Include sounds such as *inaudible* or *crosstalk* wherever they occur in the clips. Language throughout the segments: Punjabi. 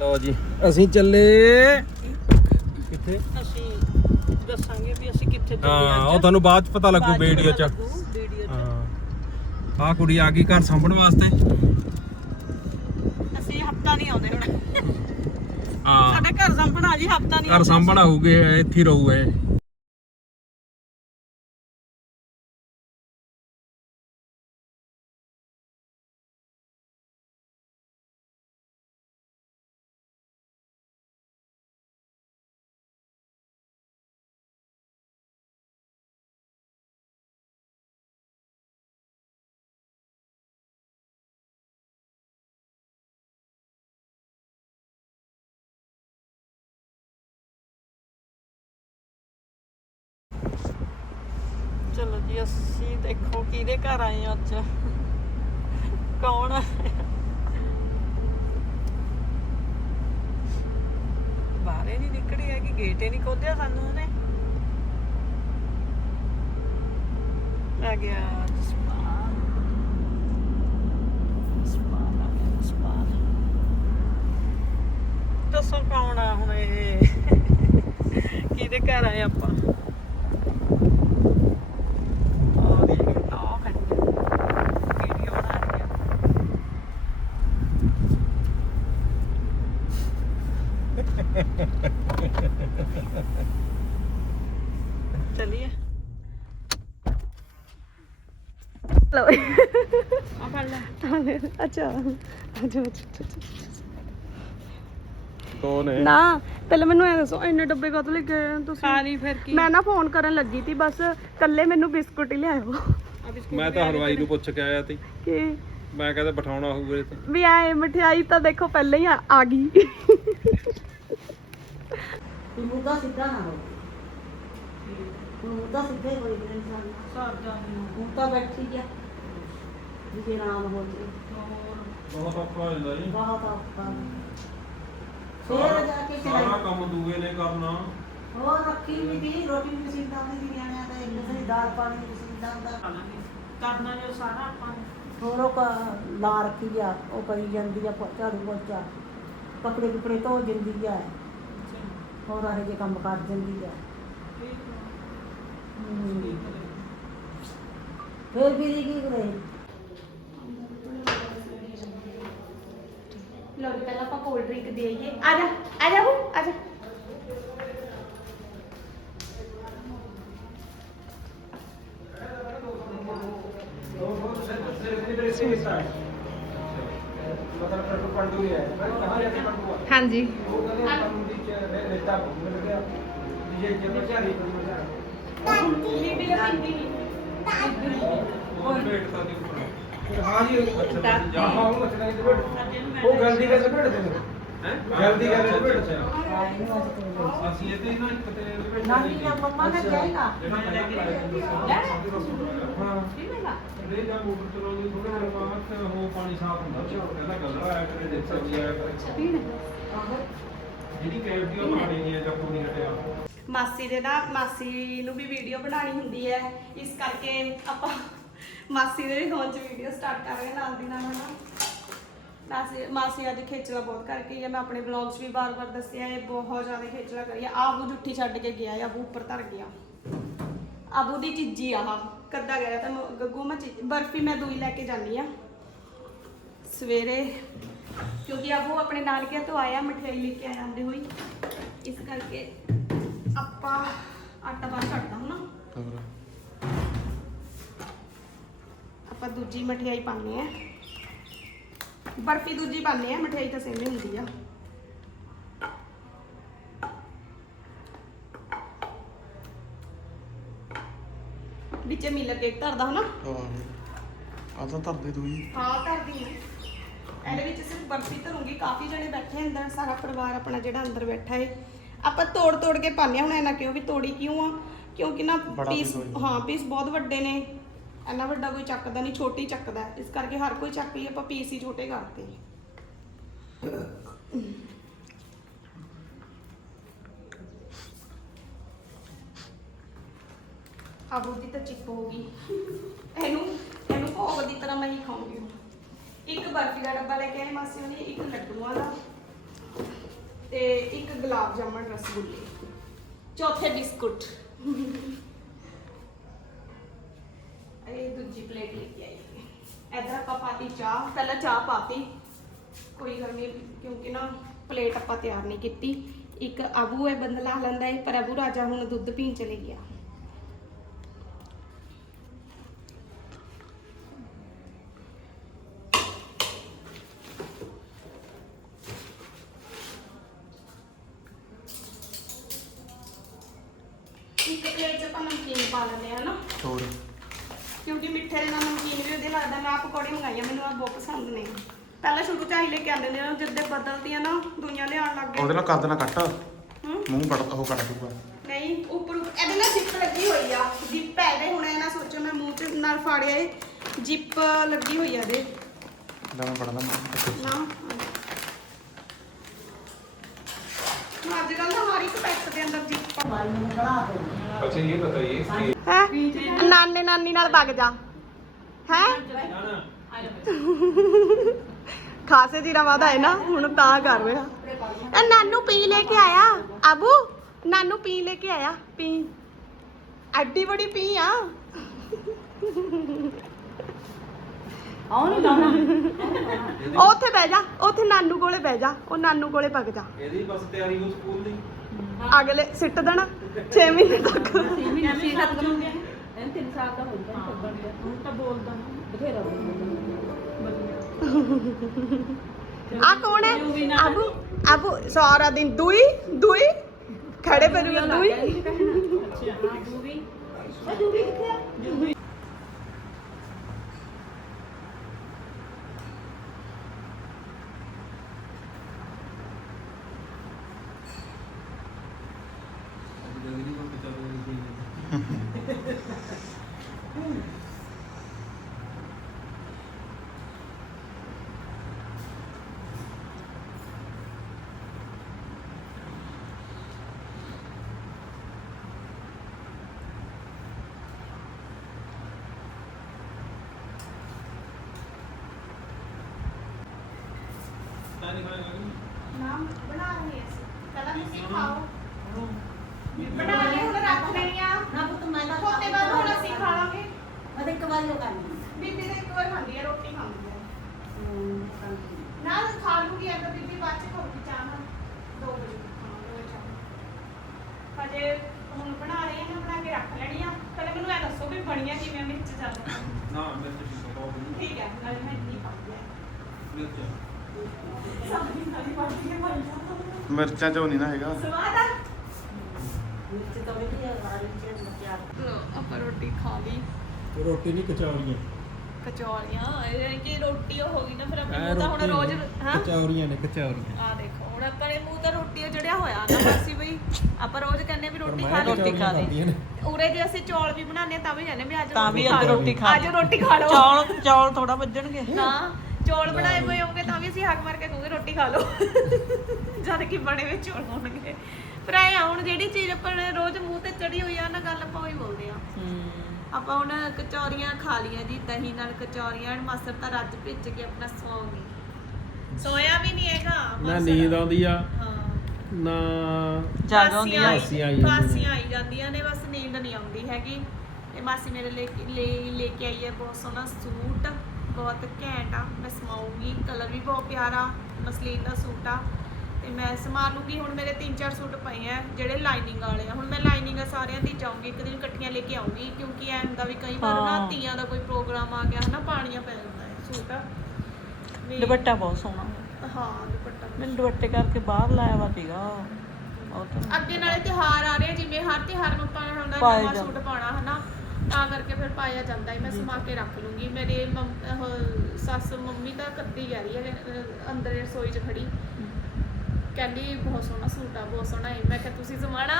ਲਓ ਜੀ। ਅਸੀਂ ਚੱਲੇ। ਕਿੱਥੇ? ਅਸੀਂ ਦੱਸਾਂਗੇ ਵੀ ਅਸੀਂ ਕਿੱਥੇ ਚੱਲੇ ਹਾਂ ਉਹ ਤੁਹਾਨੂੰ ਬਾਅਦ ਚ ਪਤਾ ਲੱਗੂ ਵੀਡੀਓ ਚ। ਵੀਡੀਓ ਚ। ਹਾਂ। ਆਹ ਕੁੜੀ ਆ ਗਈ ਘਰ ਸੰਭਣ ਵਾਸਤੇ। ਅਸੀਂ ਹਫਤਾ ਨਹੀਂ ਆਉਂਦੇ ਹੁਣ। ਹਾਂ। ਸਾਡੇ ਘਰ ਸੰਭਣਾ ਜੀ ਹਫਤਾ ਨਹੀਂ ਘਰ ਸੰਭਣ ਆਊਗੇ ਇੱਥੇ ਹੀ ਰਹੂ ਅਸੀਂ ਦੇਖੋ ਕਿਹਦੇ ਘਰ ਆਏ ਹਾਂ ਅੱਜ। ਕੌਣ ਆਇਆ? ਬਾਹਰੇ ਨਹੀਂ ਨਿਕੜੀ ਹੈਗੀ ਗੇਟ ਹੀ ਨਹੀਂ ਖੋਲਿਆ ਸਾਨੂੰ ਉਹਨੇ। ਆ ਗਿਆ ਦੱਸੋ ਕੌਣ ਆ ਹੁਣ ਇਹ? ਕਿਹਦੇ ਘਰ ਆਏ ਆਪਾਂ ਆ ਦੇਖ ਆ ਖੜੀ ਵੀਡੀਓ ਬਣਾ ਰਹੀ ਆ ਚਲਿਏ ਲਓ। ਆ ਫੜ ਲੈ। ਅੱਛਾ। ਅੱਛਾ ਅੱਛਾ ਕੌਣ ਹੈ? ਨਾ ਪਹਿਲਾਂ ਮੈਨੂੰ ਇਹ ਦੱਸੋ ਇੰਨੇ ਡੱਬੇ ਕਦੋਂ ਲੈ ਕੇ ਆਏ ਹੋ ਤੁਸੀਂ? ਲਈ ਫਿਰ ਕੀ? ਮੈਂ ਨਾ ਫੋਨ ਕਰਨ ਲੱਗੀ ਸੀ ਬਸ ਕੱਲੇ ਮੈਨੂੰ ਬਿਸਕੁਟ ਹੀ ਲਿਆਇਓ ਆ ਬਿਸਕੁਟ ਮੈਂ ਤਾਂ ਹਲਵਾਈ ਨੂੰ ਪੁੱਛ ਕੇ ਆਇਆ ਸੀ ਕਿ? ਮੈਂ ਕਹਿੰਦਾ ਬਿਠਾਉਣਾ ਹੋਊਗਾ ਇਹ ਤਾਂ। ਵੀ ਆਏ ਮਠਿਆਈ ਤਾਂ ਦੇਖੋ ਪਹਿਲਾਂ ਹੀ ਆ ਆ ਗਈ। ਤੂੰ ਮੁੱਦਾ ਸਿੱਧਾ ਨਾ ਹੋ ਤੂੰ ਮੁੱਦਾ ਸਿੱਧੇ ਹੋਈ ਮੇਰੇ ਇਨਸਾਨ ਸਰ ਜਾਂਦੀ ਨੂੰ ਹੁਣ ਤਾਂ ਬੈਠੀ ਗਿਆ ਜਿਹਦੇ ਨਾਮ ਹੋ ਜੇ ਬਹੁਤ ਔਖਾ ਹੋ ਜਾਂਦਾ ਜੀ। ਬਹੁਤ ਔਖਾ। ਫੇਰ ਜਾ ਕੇ ਸਾਰਾ ਚਲਾਈ ਕੰਮ ਦੂਏ ਨੇ ਕਰਨਾ। ਹੋਰ ਰੱਖੀ ਵੀ ਦੀ ਰੋਟੀ ਵੀ ਸਿੱਧਾ ਦੀ ਨਿਆਣਿਆਂ ਦਾ ਇੱਕ ਸਹੀ ਦਾਲ ਪਾਣੀ ਵੀ ਸਿੱਧਾ ਦਾ ਕਰਨਾ ਜੋ ਸਾਰਾ ਆਪਾਂ ਨੇ। ਹੋਰ ਉਹ ਕ- ਲਾ ਰੱਖੀ ਆ ਉਹ ਕਰੀ ਜਾਂਦੀ ਆ ਪੋ- ਝਾੜੂ ਪੋਚਾ। ਕੱਪੜੇ ਕੁਪੜੇ ਧੋ ਜਾਂਦੀ ਆ। ਹੋਰ ਇਹੋ ਜਿਹੇ ਕੰਮ ਕਰ ਦਿੰਦੀ ਆ। ਹਮ। ਫੇਰ ਵੀ ਕੀ ਕਰੇ? ਲਓ ਜੀ ਪਹਿਲਾਂ ਆਪਾਂ ਕੋਲਡ ਡਰਿੰਕ ਦੇ ਆਈਏ ਆ ਜਾ ਆ ਜਾ ਬੂ ਆ ਜਾ ਹਾਂਜੀ ਉਹ ਗਲਤੀ ਕਰ ਲਪੇਟ ਦੇ ਗਲਤੀ ਕਰ ਲਪੇਟ ਦੇ ਅਸੀਂ ਇਹਦੇ ਨਾ ਇੱਕ ਤੇ ਲਪੇਟ ਨਾ ਵੀ ਨਾ ਮੰਮਾ ਨੇ ਜਾਏਗਾ ਹਾਂ ਇਹ ਜਾਂ ਮੋਟਰ ਚਲਾਉਂਦੀ ਥੋੜੇ ਜਿਹਾ ਬਾਅਦ ਉਹ ਪਾਣੀ ਸਾਫ਼ ਹੁੰਦਾ ਝੋੜ ਕਹਿੰਦਾ ਗੱਲੜਾ ਆਇਆ ਕਰੇ ਦੇਖ ਸਬਜ਼ੀ ਆਇਆ ਕਰੇ ਜਿਹੜੀ ਕੈਵਟੀ ਉਹ ਪਾਣੀ ਨਹੀਂ ਹੈ ਜਾਂ ਕੋਈ ਨਹੀਂ ਹਟਿਆ ਮਾਸੀ ਦੇ ਨਾ ਮਾਸੀ ਨੂੰ ਵੀ ਵੀਡੀਓ ਬਣਾਉਣੀ ਹੁੰਦੀ ਹੈ ਇਸ ਕਰਕੇ ਆਪਾਂ ਮਾਸੀ ਦੇ ਵੀ ਫੋਨ 'ਚ ਵੀਡੀਓ ਸਟਾਰਟ ਕਰ ਰਹੇ ਹਾਂ ਨਾਲ ਦੀ ਨਾਲ ਹਨਾ ਮਾਸੀ ਮਾਸੀ ਅੱਜ ਖੇਚਲਾ ਬਹੁਤ ਕਰਕੇ ਹੈ ਮੈਂ ਆਪਣੇ ਵਲੌਗਸ ਵੀ ਬਾਰ-ਬਾਰ ਦੱਸਿਆ ਹੈ ਬਹੁਤ ਜ਼ਿਆਦਾ ਖੇਚਲਾ ਕਰੀ ਹੈ ਆਬੂ ਜੁੱਠੀ ਛੱਡ ਕੇ ਗਿਆ ਹੈ ਆਬੂ ਉੱਪਰ ਧਰ ਗਿਆ। ਆਬੂ ਦੀ ਚੀਜ਼ੀ ਆਹ ਕੱਦਾ ਗਿਆ ਤਾਂ ਮੈਂ- ਗੱਗੂ ਮੈਂ ਬਰਫੀ ਮੈਂ ਦੂਈ ਲੈ ਕੇ ਜਾਨੀ ਆ। ਸਵੇਰੇ ਕਿਉਂਕਿ ਆਬੂ ਆਪਣੇ ਨਾਨਕਿਆਂ ਤੋਂ ਆਇਆ ਮਠਿਆਈ ਲੈ ਕੇ ਆਇਆ ਆਂਦੇ ਹੋਈ ਇਸ ਕਰਕੇ ਆਪਾਂ ਆਟਾ ਬਾਹਰ ਕੱਢਦਾ ਹੁਣ ਆਪਾਂ ਦੂਜੀ ਮਠਿਆਈ ਪਾਉਂਦੇ ਆ। ਬਰਫੀ ਦੂਜੀ ਪਾਉਂਦੇ ਆ ਮਠਿਆਈ ਤਾਂ ਸੇਮ ਹੀ ਹੁੰਦੀ ਆ। ਵਿੱਚ ਮਿਲ ਕੇਕ ਧਰਦਾ ਹਨਾ? ਆ ਤਾਂ ਧਰਦੇ ਦੂਈ ਹਾਂ। ਧਰਦੀ ਹਾਂ ਇਹਦੇ ਵਿੱਚ ਸਿਰਫ ਬਰਫੀ ਧਰੂੰਗੀ ਕਾਫੀ ਜਣੇ ਬੈਠੇ ਅੰਦਰ ਸਾਰਾ ਪਰਿਵਾਰ ਆਪਣਾ ਜਿਹੜਾ ਅੰਦਰ ਬੈਠਾ ਹੈ ਆਪਾਂ ਤੋੜ ਤੋੜ ਕੇ ਪਾਉਂਦੇ ਹਾਂ ਹੁਣ ਇਹਨਾਂ ਕਿਉਂ ਵੀ ਤੋੜੀ ਕਿਉਂ ਆ? ਕਿਉਂਕਿ ਨਾ ਪੀਸ ਹੋ। ਹਾਂ ਪੀਸ ਬਹੁਤ ਵੱਡੇ ਨੇ। ਇੰਨਾ ਵੱਡਾ ਕੋਈ ਚੱਕਦਾ ਨਹੀਂ ਛੋਟੀ ਚੱਕਦਾ ਹੈ। ਇਸ ਕਰਕੇ ਹਰ ਕੋਈ ਚੱਕ ਲਈ ਆਪਾਂ ਪੀਸ ਹੀ ਛੋਟੇ ਕਰਤੇ ਆਬੂ ਦੀ ਤਾਂ ਚਿੱਪ ਹੋ ਗਈ ਇਹਨੂੰ ਇਹਨੂੰ ਭੋਗ ਦੀ ਤਰ੍ਹਾਂ ਮੈਂ ਹੀ ਖਾਉਂਗੀ ਹੁਣ। ਇੱਕ ਬਰਫੀ ਦਾ ਡੱਬਾ ਲੈ ਕੇ ਆਏ ਮਾਸੀ ਹੋਣੀ ਇੱਕ ਲੱਡੂਆਂ ਦਾ ਤੇ ਇੱਕ ਗੁਲਾਬ ਜਾਮਣ ਰਸਗੁੱਲੇ ਚੌਥੇ ਬਿਸਕੁਟ ਇਹ ਦੂਜੀ ਪਲੇਟ ਲੈ ਕੇ ਆਈ ਇਧਰ ਆਪਾਂ ਪਾਤੀ ਚਾਹ, ਪਹਿਲਾਂ ਚਾਹ ਪਾਤੀ। ਕੋਈ ਗੱਲ ਨਹੀਂ, ਕਿਉਂਕਿ ਨਾ ਪਲੇਟ ਆਪਾਂ ਤਿਆਰ ਨਹੀਂ ਕੀਤੀ। ਇੱਕ ਅਬੂ ਹੈ ਬੰਦਲਾ ਲੈਂਦਾ ਹੈ ਪਰ ਅਬੂ ਰਾਜਾ ਹੁਣ ਦੁੱਧ ਪੀਣ ਚਲੇ ਗਿਆ। ਇੱਕ ਪਲੇਟ 'ਚ ਆਪਾਂ ਨਮਕੀਨ ਪਾ ਲੈਂਦੇ ਹਾਂ ਨਾ। ਹੋਰ। ਕਿਉਂਕਿ ਮਿੱਠੇ ਦੇ ਨਾਲ ਨਮਕੀਨ ਵੀ ਉਹਦੇ ਲੱਗਦਾ ਮੈਂ ਆਹ ਪਕੌੜੇ ਮੰਗਾਈਆਂ ਮੈਨੂੰ ਆ ਬਹੁਤ ਪਸੰਦ ਨੇ ਪਹਿਲਾਂ ਸ਼ੁਰੂ ਚ ਆਹੀ ਲੈ ਕੇ ਆਉਂਦੇ ਨੇ ਨਾ, ਜਿੱਦੇ ਬਦਲਦੀਆਂ ਨਾ ਦੁਨੀਆ ਲਿਆਉਣ ਲੱਗ ਗਏ ਉਹਦੇ ਨਾਲ ਕਰ ਦੇਣਾ ਕੱਟ ਹੂੰ? ਮੂੰਹ ਕੱਟ ਉਹ ਕੱਟ ਦੂਗਾ ਨਹੀਂ ਉੱਪਰ ਉੱਪਰ- ਇਹਦੇ ਨਾਲ ਜਿੱਪ ਲੱਗੀ ਹੋਈ ਆ ਜਿੱਪ ਹੈ ਇਹਦੇ ਹੁਣ ਇਹ ਨਾ ਸੋਚੋ ਮੈਂ ਮੂੰਹ ਚ ਨਾਲ ਫਾੜਿਆ ਏ ਜਿੱਪ ਲੱਗੀ ਹੋਈ ਆ ਇਹਦੇ ਲੈ ਮੈਂ ਪੜਦਾ ਨਾ ਹੁਣ ਅੱਜ ਕੱਲ ਤਾਂ ਹਰ ਇੱਕ ਪੈਕਟ ਦੇ ਅੰਦਰ ਜਿੱਪ अच्छा ये बताइए कि ਹੈ ਨਾਨੇ ਨਾਨੀ ਨਾਲ ਵਗ ਜਾ। ਹੈ? ਖਾਸੇ ਦਿਨਾਂ ਬਾਅਦ ਆਏ ਨਾ ਹੁਣ ਤਾਂ ਕਰ ਰਿਹਾ। ਇਹ ਨਾਨੂ ਪੀ ਲੈ ਕੇ ਆਇਆ। ਆਬੂ ਨਾਨੂ ਪੀ ਲੈ ਕੇ ਆਇਆ। ਪੀ। ਐਡੀ ਬੜੀ ਪੀ ਆ। ਆਉ ਨਹੀਂ ਲਾਉਣਾ ਉਹ ਉੱਥੇ ਬਹਿ ਜਾ ਉੱਥੇ ਨਾਨੂ ਕੋਲੇ ਬਹਿ ਜਾ ਉਹ ਨਾਨੂ ਕੋਲੇ ਪੱਕ ਜਾ। ਇਹਦੀ ਬਸ ਤਿਆਰੀ ਹੋ ਸਕੂਲ ਦੀ। ਅਗਲੇ ਸਿੱਟ ਦੇਣਾ 6 ਮਹੀਨੇ ਤੱਕ। ਸੀ ਖਤ ਕਰੂੰਗੇ ਇਹ ਤਿੰਨ ਸਾਲ ਦਾ। ਹੋ ਗਿਆ ਹੁਣ ਤਾਂ ਬੋਲਦਾ ਬਥੇਰਾ ਆ ਕੌਣ ਹੈ? ਆਬੂ ਆਬੂ ਸਾਰਾ ਦਿਨ ਦੁਈ ਦੁਈ। ਖੜੇ ਪੈਰੂ ਦੁਈ। ਅੱਛਾ ਹਾਂ ਤੂੰ ਵੀ ਜੂਵੀ ਕਿੱਥੇ ਆ? ਜਲਦੀ ਕੋਈ ਪਤਾ ਨਹੀਂ ਨਹੀਂ ਖਾਏਗਾ ਨਾ ਬਣਾ ਰਹੇ ਅਸੀਂ। ਪਹਿਲਾਂ ਤੁਸੀਂ ਖਾਓ ਬਣਾ ਲਈ ਹੁਣ ਰੱਖ ਲੈਣੀਆਂ ਨਾ ਪੁੱਤ ਮੈਂ ਤਾਂ ਹਫ਼ਤੇ ਬਾਅਦ ਹੁਣ ਅਸੀਂ ਖਾ ਲਾਂਗੇ। ਮੈਂ ਤਾਂ ਇੱਕ ਵਾਰ ਹੀ ਕਰਨੀ ਬੀਬੀ ਤਾਂ ਇੱਕ ਵਾਰ ਖਾਂਦੀ ਹੈ ਰੋਟੀ ਖਾਂਦੀ ਹੈ ਹੂੰ ਨਾ ਖਾ ਲੂਗੀ ਅਗਰ ਬੀਬੀ ਬਾਅਦ ਚ ਖਾਊਗੀ ਚਾਹ ਨਾਲ। ਦੋ ਵਜੇ ਹਾਂ ਦੋ ਵਜੇ ਚਾਹ ਹਜੇ ਹੁਣ ਬਣਾ ਰਹੇ ਹਾਂ ਬਣਾ ਕੇ ਰੱਖ ਲੈਣੀ ਆ। ਪਹਿਲਾਂ ਮੈਨੂੰ ਇਹ ਦੱਸੋ ਵੀ ਬਣੀਆਂ ਕਿਵੇਂ ਮਿਰਚ ਜ਼ਿਆਦਾ। ਨਾ ਮੈਂ ਤਾਂ ਠੀਕ ਹਾਂ ਠੀਕ ਹੈ ਨਾਲੇ ਮੈਂ ਨਹੀਂ ਪਾਉਂਦੀ ਮਿਰਚ। ਮਿਰਚਾਂ ਚੋਂ ਨਹੀਂ ਨਾ ਹੈਗਾ। ਸਵਾਦ ਆ। ਵਿੱਚ ਤਾਂ ਵੀ ਆ ਵਾਲੀ ਚ ਮਚਿਆ। ਲੋ ਆਪਾਂ ਰੋਟੀ ਖਾ ਲਈ। ਰੋਟੀ ਨਹੀਂ ਕਚੌਰੀਆਂ। ਕਚੌਰੀਆਂ? ਇਹ ਕਿ ਰੋਟੀ ਹੋ ਗਈ ਨਾ ਫਿਰ ਆਪਣੇ ਮੂੰਹ ਤਾਂ ਹੁਣ ਰੋਜ਼ ਹਾਂ? ਕਚੌਰੀਆਂ ਨੇ ਕਚੌਰੀਆਂ। ਆ ਦੇਖੋ ਹੁਣ ਆਪਾਂ ਨੇ ਮੂੰਹ ਤਾਂ ਰੋਟੀ ਜੜਿਆ ਹੋਇਆ ਨਾ ਮਾਸੀ ਬਈ। ਆਪਾਂ ਰੋਜ਼ ਕਹਿੰਦੇ ਵੀ ਰੋਟੀ ਖਾ ਲਓ ਰੋਟੀ ਖਾ ਦੇ ਉਰੇ ਜੇ ਅਸੀਂ ਚੌਲ ਵੀ ਬਣਾਉਂਦੇ ਤਾਂ ਵੀ ਕਹਿੰਦੇ ਵੀ ਅੱਜ ਤਾਂ ਵੀ ਅੱਜ ਖਾ ਲਓ। ਰੋਟੀ ਖਾ ਅੱਜ ਰੋਟੀ ਖਾ ਲਓ। ਚੌਲ ਚੌਲ ਥੋੜਾ ਵੱਜਣਗੇ। ਚੌਲ ਬਣਾਏ ਹੋਏ ਹੋਣਗੇ ਤਾਂ ਵੀ ਅਸੀਂ ਹੱਕ ਮਾਰ ਕੇ ਕਹੂਗੇ ਰੋਟੀ ਖਾ ਲਓ। ਜਦ ਕਿ ਬਣੇ ਵਿੱਚ ਚੌਲ ਹੋਣਗੇ। ਪਰ ਇਹ ਆ ਹੁਣ ਜਿਹੜੀ ਚੀਜ਼ ਆਪਾਂ ਨੇ ਰੋਜ਼ ਮੂੰਹ ਤੇ ਚੜੀ ਹੋਈ ਆ ਨਾ ਗੱਲ ਆਪਾਂ ਉਹੀ ਬੋਲਦੇ ਆ। ਆਪਾਂ ਹੁਣ ਕਚੌਰੀਆਂ ਖਾ ਲੀਆਂ ਜੀ ਦਹੀਂ ਨਾਲ ਕਚੌਰੀਆਂ ਐਂਡ ਮਾਸਰ ਤਾਂ ਰੱਜ ਭਿੱਜ ਕੇ ਆਪਣਾ ਸੌਂ ਗਏ ਸੋਇਆ ਵੀ ਨਹੀਂ ਹੈਗਾ ਨਾ ਨੀਂਦ ਆਉਂਦੀ ਆ ਹਾਂ। ਨਾ ਜਾਗ ਆਉਂਦੀ ਆ। ਹਾਸੀਆਂ ਆਈ ਜਾਂਦੀਆਂ ਨੇ। ਹਾਸੀਆਂ ਆਈ ਜਾਂਦੀਆਂ ਨੇ ਬਸ ਨੀਂਦ ਨਹੀਂ ਆਉਂਦੀ ਹੈਗੀ। ਤੇ ਮਾਸੀ ਮੇਰੇ ਲਈ ਲੈ ਲੈ ਕੇ ਆਈ ਹੈ ਬਹੁਤ ਸੋਹਣਾ ਸੂਟ। ਬਹੁਤ ਘੈਂਟ ਆ। ਮੈਂ ਸਮਾਉਂਗੀ ਕਲਰ ਵੀ ਬਹੁਤ ਪਿਆਰਾ ਮਸਲੀਨ ਦਾ ਸੂਟ ਆ। ਤੇ ਮੈਂ ਸਮਾ ਲੂੰਗੀ। ਹੁਣ ਮੇਰੇ 3-4 ਸੂਟ ਪਏ ਆ ਜਿਹੜੇ ਲਾਈਨਿੰਗ ਵਾਲੇ ਆ। ਹੁਣ ਮੈਂ ਲਾਈਨਿੰਗ ਸਾਰਿਆਂ ਦੀ ਚਾਹੂੰਗੀ ਇੱਕ ਦਿਨ ਇਕੱਠੀਆਂ ਲੈ ਕੇ ਆਉਂਗੀ ਕਿਉਂਕਿ ਐਂ ਹੁੰਦਾ ਵੀ ਕਈ ਵਾਰ ਨਾ। ਤੀਆਂ ਦਾ ਕੋਈ ਪ੍ਰੋਗਰਾਮ ਆ ਗਿਆ ਹਨਾ ਪਾਣੀਆਂ ਪੈ ਜਾਂਦਾ ਹੈ ਸੂਟ। ਵੀ- ਦੁਪੱਟਾ ਬਹੁਤ ਸੋਹਣਾ ਹਾਂ ਦੁਪੱਟਾ ਮੈਨੂੰ ਦੁਪੱਟੇ ਕਰਕੇ ਬਾਹਰ ਲਾਇਆ ਵਾ ਸੀਗਾ। ਉਹ ਤਾਂ ਅੱਗੇ ਨਾਲੇ ਤਿਉਹਾਰ ਆ ਰਹੇ ਆ, ਜਿਵੇਂ ਹਰ ਤਿਉਹਾਰ ਨੂੰ ਆਪਾਂ ਹੁੰਦਾ ਪਾਇਆ ਨਵਾਂ ਜਾਂਦਾ। ਸੂਟ ਪਾਉਣਾ ਹਨਾ। ਤਾਂ ਕਰਕੇ ਫਿਰ ਪਾਇਆ ਜਾਂਦਾ ਹੈ ਮੈਂ ਸਮਾ ਕੇ ਰੱਖ ਲੂੰਗੀ। ਮੇਰੇ ਮੰਮ- ਉਹ ਸੱਸ ਮੰਮੀ ਤਾਂ ਕੱਦੀ ਕਹਿ ਰਹੀ ਹੈ ਅਹ ਅੰਦਰ ਰਸੋਈ 'ਚ ਖੜੀ। ਕਹਿੰਦੀ ਬਹੁਤ ਸੋਹਣਾ ਸੂਟ ਆ ਬਹੁਤ ਸੋਹਣਾ ਹੈ। ਮੈਂ ਕਿਹਾ ਤੁਸੀਂ ਸਮਾਣਾ?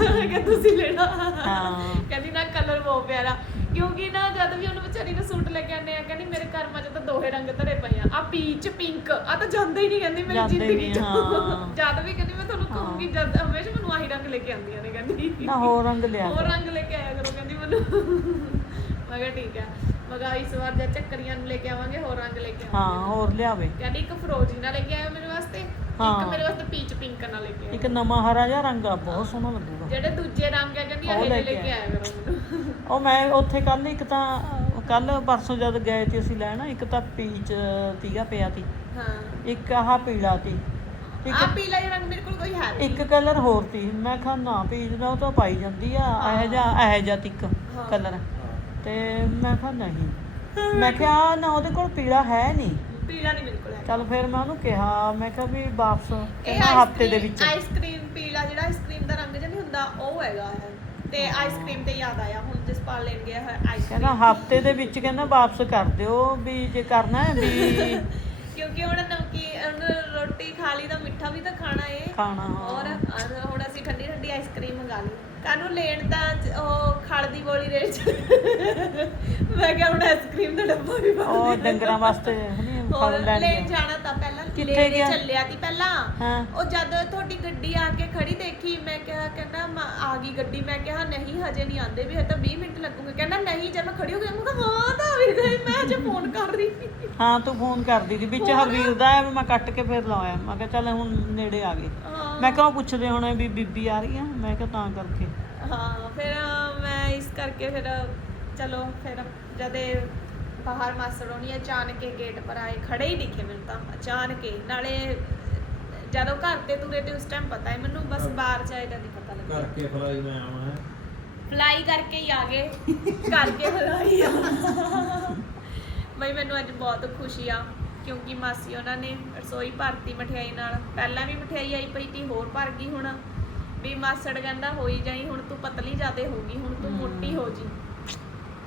ਮੈਂ ਕਿਹਾ ਤੁਸੀਂ ਲੈਣਾ? ਹਾਂ। ਕਹਿੰਦੀ ਨਾ ਕਲਰ ਬਹੁਤ ਪਿਆਰਾ। ਕਿਉਂਕਿ ਨਾ ਜਦ ਵੀ ਉਹਨੂੰ ਵਿਚਾਰੀ ਨੂੰ ਸੂਟ ਲੈ ਕੇ ਆਨੇ ਆ ਕਹਿੰਦੀ ਮੇਰੇ ਕਰਮਾਂ 'ਚ ਤਾਂ ਦੋਹੇ ਰੰਗ ਧਰੇ ਪਏ ਆ। ਆ ਪੀਚ ਪਿੰਕ ਆ ਤਾਂ ਜਾਂਦਾ ਹੀ ਨਹੀਂ ਕਹਿੰਦੀ ਮੇਰੀ ਜਾਂਦੇ ਜ਼ਿੰਦਗੀ ਨਹੀਂ, 'ਚ। ਹਾਂ। ਜਦ ਵੀ ਕਹਿੰਦੀ ਮੈਂ ਤੁਹਾਨੂੰ ਹਾਂ। ਕਹੂੰਗੀ ਜਦ ਹਮੇਸ਼ਾ ਮੈਨੂੰ ਆਹੀ ਰੰਗ ਲੈ ਕੇ ਆਉਂਦੀਆਂ ਨੇ ਕਹਿੰਦੀ। ਨਾ ਹੋਰ ਰੰਗ ਲਿਆ ਹੋਰ ਰੰਗ ਲੈ ਕੇ ਆਇਆ ਮੈਨੂੰ ਮੈਂ ਕਿਹਾ ਠੀਕ ਹੈ। ਮੈਂ ਕਿਹਾ ਇਸ ਵਾਰ ਜਦ ਚੱਕਰੀਆਂ ਨੂੰ ਲੈ ਕੇ ਆਵਾਂਗੇ ਹੋਰ ਰੰਗ ਲੈ ਕੇ ਹਾਂ ਆਵਾਂਗੇ ਹੋਰ ਲਿਆਵੇ। ਕਹਿੰਦੀ ਇੱਕ ਫਰੋਜੀ ਨਾਲ ਲੈ ਕੇ ਆਇਓ ਮੇਰੇ ਵਾਸਤੇ ਹਾਂ। ਮੇਰੇ ਵਾਸਤੇ ਪੀਚ ਪਿੰਕ ਨਾਲ ਲੈ ਕੇ ਆਇਆ ਇੱਕ ਨਵਾਂ ਹਰਾ ਜਿਹਾ ਰੰਗ ਆ ਬਹੁਤ ਸੋਹਣਾ ਲੱਗੂਗਾ। ਜਿਹੜੇ ਦੂਜੇ ਰੰਗ ਆ ਕਹਿੰਦੀ ਉਹ ਇਹ ਲੈ ਲੈ ਕੇ ਕੇ ਆਇਆ ਕਰੋ ਮੈਨੂੰ। ਉਹ ਮੈਂ ਉੱਥੇ ਕੱਲ ਇੱਕ ਤਾਂ ਕੱਲ ਪਰਸੋਂ ਜਦ ਗਏ ਤੇ ਅਸੀਂ ਲੈਣ ਇੱਕ ਤਾਂ ਪੀਚ ਤੀਗਾ ਪਿਆ ਤੀ ਹਾਂ। ਇੱਕ ਆਹ ਪੀਲਾ ਤੀ ਆ ਇੱਕ ਪੀਲਾ ਜਿਹਾ ਰੰਗ ਮੇਰੇ ਕੋਲ ਕੋਈ ਹੈ। ਇੱਕ ਕਲਰ ਹੋਰ ਤੀ ਮੈਂ ਕਿਹਾ ਨਾ ਪੀਚ ਦਾ ਉਹ ਤਾਂ ਪਾਈ ਜਾਂਦੀ ਆ ਇਹ ਜਿਹਾ ਇਹ ਜਿਹਾ ਤਿੱਕ ਕਲਰ। ਤੇ ਮੈਂ ਕਿਹਾ ਨਹੀਂ। ਮੈਂ ਕਿਹਾ ਆਹ ਨਾ ਉਹਦੇ ਕੋਲ ਪੀਲਾ ਹੈ ਨਹੀਂ। ਪੀਲਾ ਨਹੀਂ ਮੇਰੇ ਕੋਲ ਹੈ। ਚੱਲ ਫਿਰ ਮੈਂ ਉਹਨੂੰ ਕਿਹਾ ਮੈਂ ਕਿਹਾ ਵੀ ਵਾਪਸ ਇਹ ਕਹਿੰਦਾ ਹਫ਼ਤੇ ਦੇ ਵਿੱਚ। ਆਈਸਕ੍ਰੀਮ ਪੀਲਾ ਜਿਹੜਾ ਆਈਸਕ੍ਰੀਮ ਦਾ ਰੰਗ ਜਿਹਾ ਨਹੀਂ ਹੁੰਦਾ ਉਹ ਹੈਗਾ ਹੈ। ਤੇ ਆਈਸਕ੍ਰੀਮ ਤੇ ਯਾਦ ਆਇਆ ਹੁਣ ਜਸਪਾਲ ਲੈਣ ਗਿਆ ਹੈ ਆਈਸਕ੍ਰੀਮ ਕਹਿੰਦਾ ਹਫ਼ਤੇ ਦੇ ਵਿੱਚ ਕਹਿੰਦਾ ਵਾਪਸ ਕਰ ਦਿਓ ਵੀ ਜੇ ਕਰਨਾ ਹੈ ਵੀ *laughs* ਕਿਉਂਕਿ ਹੁਣ ਨਮਕੀਨ ਹੁਣ ਰੋਟੀ ਖਾ ਲਈ ਤਾਂ ਮਿੱਠਾ ਵੀ ਤਾਂ ਖਾਣਾ ਏ। ਖਾਣਾ। ਔਰ ਹੁਣ ਅਸੀਂ ਠੰਡੀ ਠੰਡੀ ਆਈਸਕ੍ਰੀਮ ਮੰਗਾ ਲਈ। ਕਾਨੂੰ ਲੈਣ ਤਾਂ ਉਹ ਖਲ ਦੀ ਗੋਲੀ ਰੇਟ ਚ ਮੈਂ ਕਿਹਾ ਹੁਣ ਆਈਸਕ੍ਰੀਮ ਦਾ ਡੱਬਾ ਵੀ ਪਾ ਉਹ ਦੇ ਡੰਗਰਾਂ ਵਾਸਤੇ ਫਲ ਲੈਣ। ਜਾਣਾ ਤਾਂ ਪਹਿਲਾਂ ਕਿੱਥੇ ਗਿਆ? ਚੱਲਿਆ ਸੀ ਪਹਿਲਾਂ। ਉਹ ਜਦ ਤੁਹਾਡੀ ਗੱਡੀ ਆ ਕੇ ਖੜੀ ਦੇਖੀ ਮੈਂ ਕਿਹਾ ਕਹਿੰਦਾ ਆ ਗਈ ਗੱਡੀ। ਮੈਂ ਕਿਹਾ ਨਹੀਂ ਹਜੇ ਨਹੀਂ ਆਂਦੇ ਵੀ ਹਜੇ ਤਾਂ 20 ਮਿੰਟ ਲੱਗੂਗੇ। ਕਹਿੰਦਾ ਨਹੀਂ ਜਦ ਮੈਂ ਖੜੀ ਹੋ ਗਈ ਮੈਂ ਕਿਹਾ ਗਈ ਮੈਂ ਅਜੇ ਫੋਨ ਕਰ ਰਹੀ ਸੀ। ਹਾਂ ਤੂੰ ਫੋਨ ਕਰਦੀ ਸੀ। ਵਿੱਚ ਹਰਵੀਰ ਦਾ ਹੈ ਮੈਂ ਕੱਟ ਕੇ ਫਿਰ ਲਾਇਆ। ਮੈਂ ਕਿਹਾ ਚੱਲ ਹੁਣ ਨੇੜੇ ਆ ਗਏ। ਹਾਂ। ਮੈਂ ਕਿਹਾ ਉਹ ਪੁੱਛਦੇ ਹੋਣੇ ਵੀ ਬੀਬੀ ਆ ਰਹੀ ਆ। ਮੈਂ ਕਿਹਾ ਤਾਂ ਕਰਕੇ। ਹਾਂ ਫਿਰ ਅਹ, ਮੈਂ ਇਸ ਕਰਕੇ ਫਿਰ ਚਲੋ ਫਿਰ ਜਦੇ ਬਾਹਰ ਮਾਸੜੋਣੀ ਅਚਾਨਕ ਹੀ ਗੇਟ ਪਰ ਆਏ ਖੜੇ ਹੀ ਦਿਖੇ ਮੈਨੂੰ ਤਾਂ ਅਚਾਨਕ ਹੀ। ਨਾਲੇ ਜਦੋਂ ਘਰ ਤੇ ਤੁਰੇ ਤੇ ਉਸ ਟਾਈਮ ਪਤਾ ਹੈ ਮੈਨੂੰ ਬਸ ਬਾਹਰ ਜਾਏ ਦਾ ਨਹੀਂ ਪਤਾ ਲੱਗਿਆ। ਕਰਕੇ ਫਲਾਈ ਮੈਂ ਆਵਾਂ ਹੈ। ਫਲਾਈ ਕਰਕੇ ਹੀ ਆ ਗਏ। ਕਰਕੇ ਫਲਾਈ ਆ। ਬਈ ਮੈਨੂੰ ਅੱਜ ਬਹੁਤ ਖੁਸ਼ੀ ਆ ਕਿਉਂਕਿ ਮਾਸੀ ਉਹਨਾਂ ਨੇ ਰਸੋਈ ਭਰਤੀ ਮਠਿਆਈ ਨਾਲ। ਪਹਿਲਾਂ ਵੀ ਮਠਿਆਈ ਆਈ ਪਈ ਤੀ ਹੋਰ ਭਰ ਗਈ ਹੁਣ। ਵੀ ਮਾਸੜ ਕਹਿੰਦਾ ਹੋਈ ਜਾਈ ਹੁਣ ਤੂੰ ਪਤਲੀ ਜ਼ਿਆਦੇ ਹੋ ਗਈ ਹੁਣ ਤੂੰ ਮੋਟੀ ਹੋ। ਜੀ।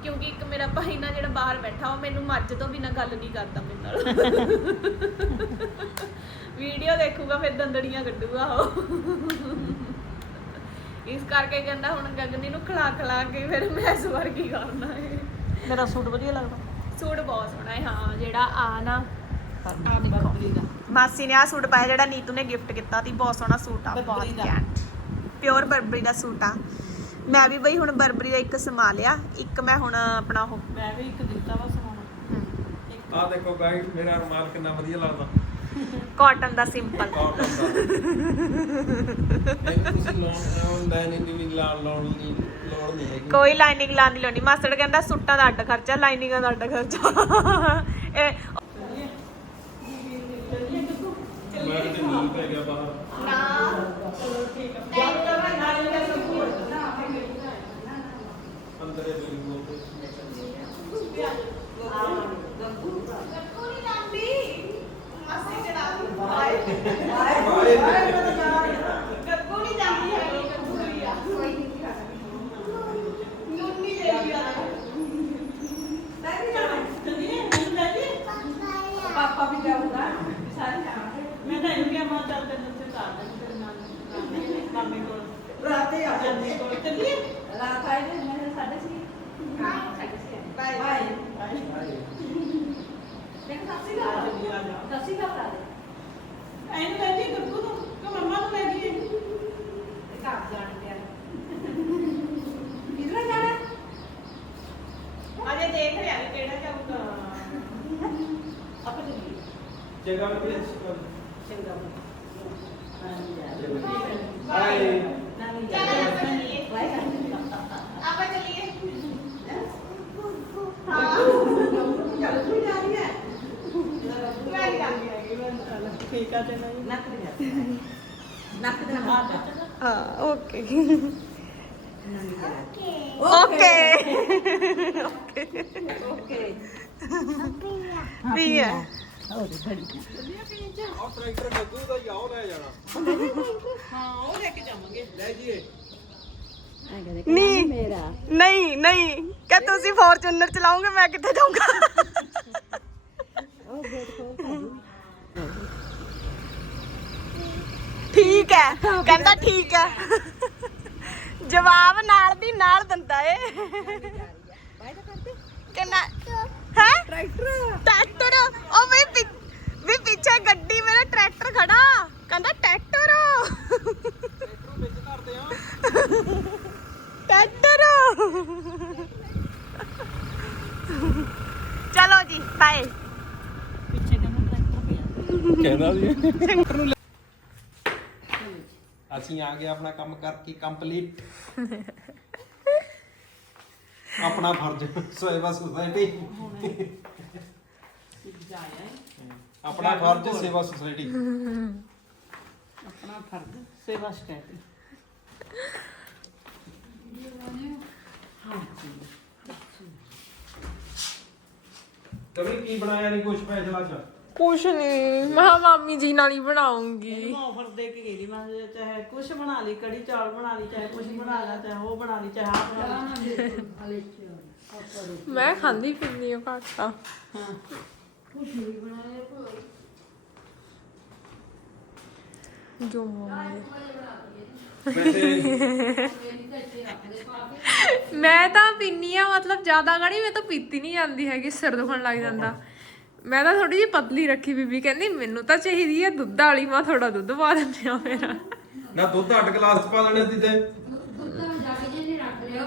ਕਿਉਂਕਿ ਇੱਕ ਮੇਰਾ ਭਾਈ ਨਾ ਜਿਹੜਾ ਬਾਹਰ ਬੈਠਾ ਉਹ ਮੈਨੂੰ ਮੱਝ ਤੋਂ ਬਿਨਾ ਗੱਲ ਨਹੀਂ ਕਰਦਾ ਮੇਰੇ ਨਾਲ। *laughs* ਵੀਡੀਓ ਦੇਖੂਗਾ ਫਿਰ ਦੰਦੜੀਆਂ ਕੱਢੂਗਾ ਉਹ। ਇਸ ਕਰਕੇ ਕਹਿੰਦਾ ਹੁਣ ਗਗਨੀ ਨੂੰ ਖਿਲਾ ਖਿਲਾ ਕੇ ਫਿਰ ਮੈਂ ਇਸ ਵਰਗੀ ਕਰਨਾ ਹੈ ਮੇਰਾ ਸੂਟ ਵਧੀਆ ਲੱਗਦਾ। ਸੂਟ ਬਹੁਤ ਸੋਹਣਾ ਹੈ ਹਾਂ ਜਿਹੜਾ ਆ ਨਾ ਆ ਬਰਬਰੀ ਦਾ। ਮਾਸੀ ਨੇ ਆ ਸੂਟ ਪਾਇਆ ਜਿਹੜਾ ਨੀਤੂ ਨੇ ਗਿਫਟ ਕੀਤਾ ਸੀ ਬਹੁਤ ਸੋਹਣਾ ਸੂਟ ਆ ਬਹੁਤ ਬਰਬਰੀ ਦਾ। ਘੈਂਟ। ਪਿਓਰ ਬਰਬਰੀ ਦਾ ਸੂਟ ਆ। ਮੈਂ ਵੀ ਬਈ ਹੁਣ ਬਰਬਰੀ ਦਾ ਇੱਕ ਸਮਾ ਲਿਆ ਇੱਕ ਮੈਂ ਹੁਣ ਆਪਣਾ ਉਹ ਮੈਂ ਵੀ ਇੱਕ ਦਿੱਤਾ ਵਾ ਸਮਾਉਣਾ ਆ ਦੇਖੋ ਗਾਈਡ ਮੇਰਾ ਰੁਮਾਲ ਕਿੰਨਾ ਵਧੀਆ ਲੱਗਦਾ। ਕਾਟਨ ਦਾ ਸਿੰਪਲ ਕਾਟਨ ਦਾ। *laughs* ਇਹ ਤੁਸੀਂ ਲੋਨ ਲਾਈਨਿੰਗ ਦੀ ਵੀ ਲਾ ਲਾਉਣ ਲੋੜ ਨਹੀਂ ਹੈਗੀ। ਕੋਈ ਲਾਈਨਿੰਗ ਲਾਉਣ ਦੀ ਲੋੜ ਨਹੀਂ ਮਾਸੜ ਕਹਿੰਦਾ ਸੂਟਾਂ ਦਾ ਅੱਡ ਖਰਚਾ ਲਾਈਨਿੰਗਾਂ ਦਾ ਅੱਡ ਖਰਚਾ। ਇਹ ਮੈਂ ਕਿਤੇ ਮੀਂਹ ਪੈ ਗਿਆ ਬਾਹਰ? ਨਾ ਅੰਦਰ ਇਹ ਬਿਲਿੰਗ ਹੋ ਪਾਪਾ ਵੀ ਜਾਊਗਾ ਸਾਰੇ ਜਾਣਗੇ ਮੈਂ ਤਾਂ ਇਹਨੂੰ ਕਿਹਾ ਮਾਂ ਚੱਲ ਤੈਨੂੰ ਉੱਥੇ ਉਤਾਰ ਦੇ ਤੇਰੇ ਨਾਲ ਮਾਮੇ ਕੋਲ ਰਾਤੇ ਆ ਜਾਂਦੇ ਕੋਲ ਚੱਲੀਏ ਰਾਤ ਆਏ ਨੇ ਮੈਂ ਸਾਡੇ ਸੀ ਹਾਂ ਸਾਡੇ ਸੀ ਬਾਏ ਬਾਏ ਦੇਖ ਸੱਸੀ ਦਾ ਸੱਸੀ ਦਾ ਬਤਾ ਦੇ ਐਨੂੰ ਲੈ ਜੀ ਗੱਗੂ ਨੂੰ ਕਿ ਮੰਮਾ ਨੂੰ ਲੈ ਜੀ ਘਰ ਜਾਣ ਪਿਆ ਕਿਧਰ ਜਾਣਾ ਅਜੇ ਦੇਖ ਰਿਹਾ ਵੀ ਕਿਹੜਾ ਜਾਊਗਾ ਆਪਾਂ ਚੱਲੀਏ ਜਗ੍ਹਾ ਵੀ ਅੱਛੀ ਕਰ ਚੰਗਾ ਬਾਏ ਆਪਾਂ ਚੱਲੀਏ ਠੀਕ ਆ ਤੇ ਨਹੀਂ ਨੱਕ ਦੇ ਨੱਕ ਦੇ ਹਾਂ ਓਕੇ ਓਕੇ ਓਕੇ ਓਕੇ ਵੀ ਹੈ ਹੋਰ ਬੜੀ ਆ ਟਰੈਕਟਰ ਗੱਗੂ ਦਾ ਹੀ ਆਉ ਲੈ ਜਾਣਾ ਹਾਂ ਉਹ ਲੈ ਕੇ ਜਾਵਾਂਗੇ ਲੈ ਜੀਏ ਨਹੀਂ ਮੇਰਾ ਨਹੀਂ ਨਹੀਂ। ਕਿ ਤੁਸੀਂ ਫੋਰਚੂਨਰ ਚਲਾਉਂਗੇ ਮੈਂ ਕਿੱਥੇ ਜਾਊਂਗਾ? ਉਹ ਗੇਟ ਖੋਲ ਠੀਕ ਹੈ। ਕਹਿੰਦਾ ਠੀਕ ਹੈ। ਜਵਾਬ ਨਾਲ ਦੀ ਨਾਲ ਦਿੰਦਾ ਏ। ਕਹਿੰਦਾ ਹੈ? ਟਰੈਕਟਰ। ਟਰੈਕਟਰ? ਉਹ ਵੀ ਪਿ- ਵੀ ਪਿੱਛੇ ਗੱਡੀ ਮੇਰੇ ਟਰੈਕਟਰ ਖੜਾ। ਕਹਿੰਦਾ ਟਰੈਕਟਰ। ਵਿੱਚ ਧਰਦੇ ਆ ਟਰੈਕਟਰ। ਚਲੋ ਜੀ ਬਾਏ ਪਿੱਛੇ ਕਹਿੰਦਾ ਟਰੈਕਟਰ ਪਿਆ। ਕਹਿੰਦਾ ਸੀ ਅਸੀਂ ਆ ਗਏ ਆਪਣਾ ਕੰਮ ਕਰਕੇ ਕੰਪਲੀਟ *laughs* ਆਪਣਾ ਫਰਜ਼ ਸੇਵਾ ਸੁਸਾਇਟੀ। ਆਪਣਾ ਫਰਜ਼ ਸੇਵਾ ਸੁਸਾਇਟੀ। ਆਪਣਾ ਫਰਜ਼ ਸੇਵਾ ਸ਼ਿਕਾਇਤ ਕभी ਕੀ ਬਣਾਇਆ ਨਹੀਂ ਕੁਝ ਸਪੈਸ਼ਲ ਅੱਜ ਕੁਛ ਨਹੀਂ ਮੈਂ ਕਿਹਾ ਮਾਮੀ ਜੀ ਨਾਲ ਹੀ ਬਣਾਉਂਗੀ। ਇਹਨੂੰ ਆਫਰ ਦੇ ਕੇ ਗਈ ਮੈਂ ਕਿਹਾ ਚਾਹੇ ਕੁਛ ਬਣਾ ਲਈ ਕੜੀ ਚਾਵਲ ਬਣਾ ਲਈ ਚਾਹੇ ਕੁਛ ਬਣਾ ਲਾ ਚਾਹੇ ਉਹ ਬਣਾ ਲਈ ਚਾਹੇ ਆਹ ਬਣਾ ਲਈ। ਮੈਂ ਖਾਂਦੀ ਪੀਂਦੀ ਹਾਂ ਘੱਟ ਆ ਜੋ ਮੰਮੀ ਵੈਸੇ ਮੈਂ ਤਾਂ ਪੀਨੀ ਆ ਮਤਲਬ ਜ਼ਿਆਦਾ ਗਾੜੀ ਮੈਂ ਤਾਂ ਪੀਤੀ ਨਹੀਂ ਜਾਂਦੀ ਹੈਗੀ ਸਿਰ ਦੁਖਣ ਲੱਗ ਜਾਂਦਾ। ਮੈਂ ਤਾਂ ਥੋੜੀ ਜਿਹੀ ਪਤਲੀ ਰੱਖੀ ਬੀਬੀ ਕਹਿੰਦੀ ਮੈਨੂੰ ਤਾਂ ਚਾਹੀਦੀ ਹੈ ਦੁੱਧ ਵਾਲੀ ਮੈਂ ਥੋੜਾ ਦੁੱਧ ਪਾ ਦਿੰਦੀ ਆ ਮੇਰਾ। ਨਾ ਦੁੱਧ ਅੱਡ ਗਲਾਸ ਚ ਪਾ ਲੈਣੇ ਸੀ ਤੇ।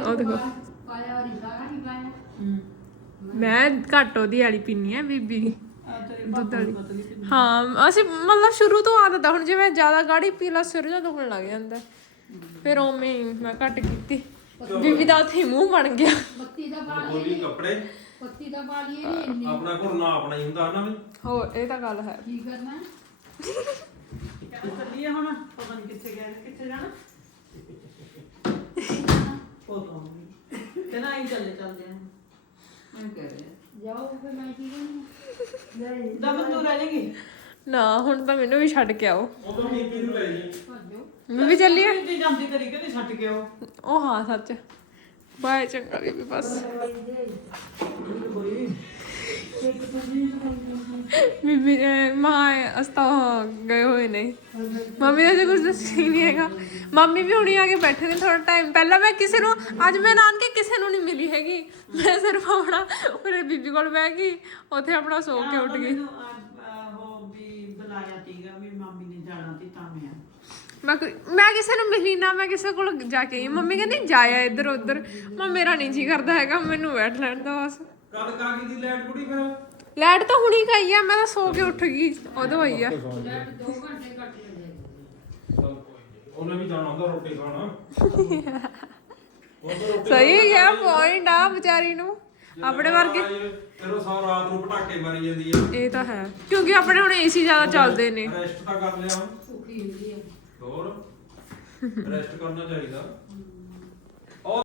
ਉਹ ਦੇਖੋ। ਮੈਂ ਘੱਟ ਉਹਦੀ ਵਾਲੀ ਪੀਨੀ ਆ ਬੀਬੀ ਦੁੱਧ ਵਾਲੀ। ਹਾਂ ਅਸੀਂ ਮਤਲਬ ਸ਼ੁਰੂ ਤੋਂ ਆਦਤ ਆ ਹੁਣ ਜੇ ਮੈਂ ਜ਼ਿਆਦਾ ਗਾੜੀ ਪੀ ਲਾ ਸਿਰ ਜਾਂ ਦੁਖਣ ਲੱਗ ਜਾਂਦਾ। ਫਿਰ ਉਵੇਂ ਮੈਂ ਘੱਟ ਕੀਤੀ। ਬੀਬੀ ਦਾ ਉੱਥੇ ਮੂੰਹ ਬਣ ਗਿਆ। ਬੋਲੀ ਕੱਪੜੇ? ਪੱਤੀ ਦਾ ਪਾ ਲਈਏ ਨੀ ਇੰਨੀ। ਆਪਣਾ ਘੁਰਨਾ ਆਪਣਾ ਹੀ ਹੁੰਦਾ ਨਾ ਵੀ। ਹੋ ਇਹ ਤਾਂ ਗੱਲ ਹੈ। ਕੀ ਕਰਨਾ? ਚੱਲੀਏ ਹੁਣ ਪਤਾ ਨਹੀਂ ਕਿੱਥੇ ਗਏ ਨੇ ਕਿੱਥੇ ਜਾਣਾ? ਪਤਾ ਨਹੀਂ ਕਹਿੰਦਾ ਆਈ ਚੱਲੇ ਚੱਲਦੇ ਆ। ਮੈਂ ਕਹਿ ਰਿਹਾ। ਜਾਓ ਫਿਰ ਮੈਂ ਕੀ ਕਰਨਾ? ਤੂੰ ਰਹਿ ਨਾ ਹੁਣ ਤਾਂ ਮੈਨੂੰ ਵੀ ਛੱਡ ਕੇ ਆਓ। ਉਦੋਂ ਬੀਬੀ ਨੂੰ ਲੈ ਜੀ ਭੱਜੋ। ਮੈਂ ਵੀ ਚੱਲੀਏ ਤੇ ਜਾਂਦੀ ਤੇਰੀ ਕਹਿੰਦੀ ਛੱਡ ਕੇ ਆਓ। ਉਹ ਹਾਂ ਸੱਚ। ਬਾਏ ਚੰਗਾ ਬੀਬੀ ਬਸ ਬੀਬੀ ਮਾਂ ਅਸਤਾ ਗਏ ਹੋਏ ਨੇ ਮੰਮੀ ਦਾ ਕੁਝ ਦੱਸੀ ਨਹੀਂ ਹੈਗਾ। ਮੰਮੀ ਵੀ ਹੁਣੀ ਆ ਕੇ ਬੈਠੇ ਨੇ ਥੋੜਾ ਟਾਈਮ ਪਹਿਲਾਂ ਮੈਂ ਕਿਸੇ ਨੂੰ ਅੱਜ ਮੈਂ ਨਾਨਕੇ ਕਿਸੇ ਨੂੰ ਨਹੀਂ ਮਿਲੀ ਹੈਗੀ। ਮੈਂ ਸਿਰਫ ਆਪਣਾ ਮੇਰੇ ਬੀਬੀ ਕੋਲ ਬਹਿ ਗਈ। ਉੱਥੇ ਆਪਣਾ ਸੋ ਕੇ ਉੱਠ ਗਈ। ਉਹ ਵੀ ਬੁਲਾਇਆ ਤੀਗਾ ਵੀ ਮਾਮੀ ਨੇ ਜਾਣਾ ਸੀ ਤਾਂ ਮੈਂ ਆ ਮੈਂ ਕੋਈ- ਮੈਂ ਕਿਸੇ ਨੂੰ ਮਿਲੀ ਨਾ ਮੈਂ ਕਿਸੇ ਕੋਲ ਜਾ ਕੇ ਆਈ। ਮੰਮੀ ਕਹਿੰਦੀ ਜਾਇਆ ਇੱਧਰ ਉੱਧਰ। ਮੈਂ ਮੇਰਾ ਨਹੀਂ ਜੀ ਕਰਦਾ ਹੈਗਾ ਮੈਨੂੰ ਬੈਠ ਲੈਣ ਦੋ ਬਸ। ਕਦ ਕਾਗੀ ਦੀ ਲੈਟ ਕੁੜੀ ਫਿਰ? ਲੈਟ ਤਾਂ ਹੁਣੀ ਗਈ ਆ ਮੈਂ ਤਾਂ ਸੋ ਕੇ ਉੱਠ ਗਈ ਉਦੋਂ ਆਈ ਆ। ਦੋ ਘੰਟੇ ਘੱਟ ਲੱਗੇ ਉਹਨੇ ਵੀ ਜਾਣਾ ਹੁੰਦਾ ਰੋਟੀ ਖਾਣਾ। ਉਹ ਤਾਂ ਰੋਟੀ ਸਹੀ ਗਿਆ ਪੁਆਇੰਟ ਆ। ਵਿਚਾਰੀ ਨੂੰ। ਆਪਣੇ ਵਰਗੇ ਫਿਰ ਉਹ ਸਾਰਾ ਰਾਤ ਨੂੰ ਪਟਾਕੇ ਮਾਰੀ ਜਾਂਦੀ ਆ। ਇਹ ਤਾਂ ਹੈ। ਕਿਉਂਕਿ ਆਪਣੇ ਹੁਣ ਏਸੀ ਜ਼ਿਆਦਾ ਚੱਲਦੇ ਨੇ। ਰੈਸਟ ਤਾਂ ਕਰ ਲਿਆ ਭੁੱਖੀ ਹੁੰਦੀ ਹੈ ਹੋਰ? ਰੈਸਟ ਕਰਨਾ ਚਾਹੀਦਾ।